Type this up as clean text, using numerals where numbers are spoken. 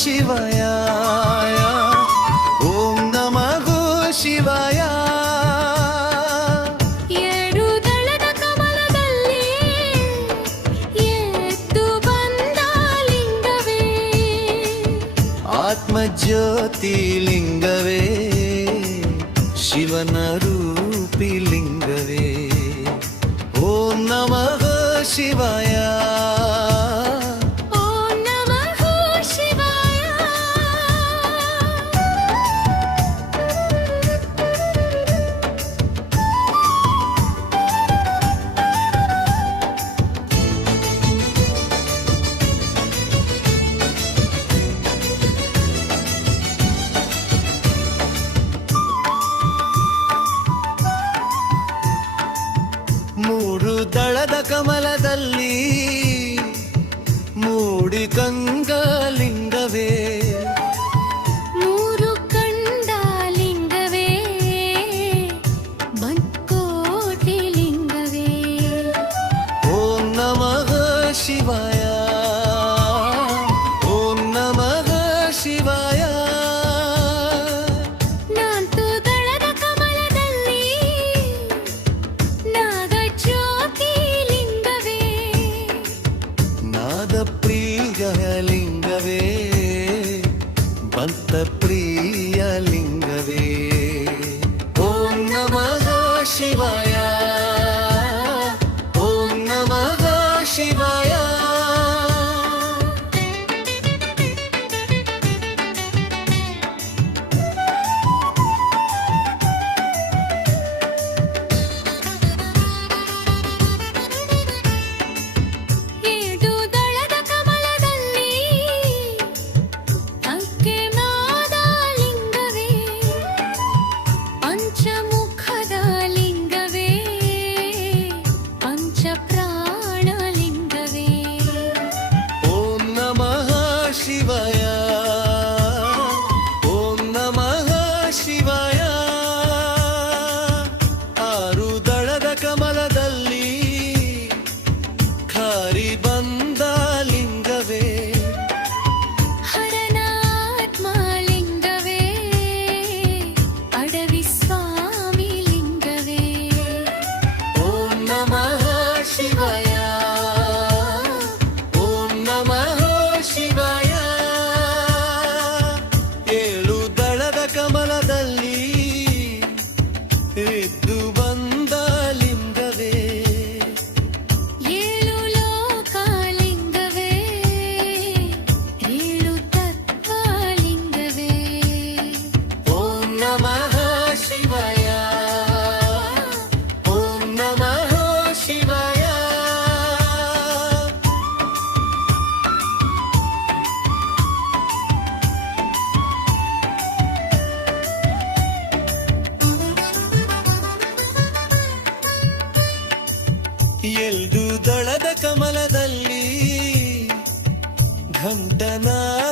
ಶಿವಾಯ ಓಂ ನಮಃ ಶಿವಾಯ ಎರಡು ದಳದ ಕಮಲದಲ್ಲಿ ಎದ್ದು ಬಂದ ಲಿಂಗವೇ ಆತ್ಮಜ್ಯೋತಿ ಲಿಂಗವೇ ಶಿವನ ರೂಪಿ ಲಿಂಗವೇ ಓಂ ನಮಃ ಶಿವಾಯ ಓಂ ನಮಃ ಶಿವಾಯ ಮೂರು ದಳದ ಕಮಲದಲ್ಲಿ ಮೂಡಿ ಕಂಗಲಿಂಗವೇ ಮೂರು ಕಂಡ ಲಿಂಗವೇ ಬಂಕೋಟಿ ಲಿಂಗವೇ ಓಂ ನಮಃ ಶಿವಾಯ ಓಂ ನಮಃ ಶಿವಾಯ ನಾಲ್ಕು ದಳದ ಕಮಲದಲ್ಲಿ ನಾಗಜ್ಯೋತಿ ಲಿಂಗವೇ ನಾದ ಪ್ರಿಯ ಲಿಂಗವೇ ಬಂತ ಪ್ರಿಯ ಲಿಂಗವೇ ಓಂ ನಮಃ ಶಿವಾಯ ಓಂ ನಮಃ ಶಿವಾಯ ಏಳು ದಳದ ಕಮಲದಲ್ಲಿ ಅಕ್ಕೆ ಮಾದ ಲಿಂಗವೇ ಪಂಚಮುಖದ ಲಿಂಗವೇ ಪಂಚಪ್ರಾಣ ಲಿಂಗವೇ ಓಂ ನಮಃ ಶಿವಾಯ ಓಂ ನಮಃ ಶಿವಾಯ ಆರು ದಳದ ಕಮಲದಲ್ಲಿ ಖಾರಿ ಬಂದ ಲಿಂಗವೇ ಹರನಾತ್ಮ ಲಿಂಗವೇ ಅಡವಿ ಸ್ವಾಮಿ ಲಿಂಗವೇ ಓಂ ನಮಃ ಶಿವಾಯ ಓಂ ನಮಃ ಶಿವಾಯ ಏಳು ದಳದ ಕಮಲದಲ್ಲಿ ಎದ್ದು ಬಂದ ಲಿಂಗವೇ ಏಳು ಲೋಕ ಲಿಂಗವೇ ಏಳು ತತ್ವ ಲಿಂಗವೇ ಓಂ ನಮಃ ಶಿವಾಯ ಓಂ ನಮಃ ಶಿವಾಯ ಎಲ್ದು ದಳದ ಕಮಲದಲ್ಲಿ ಘಂಟನಾದ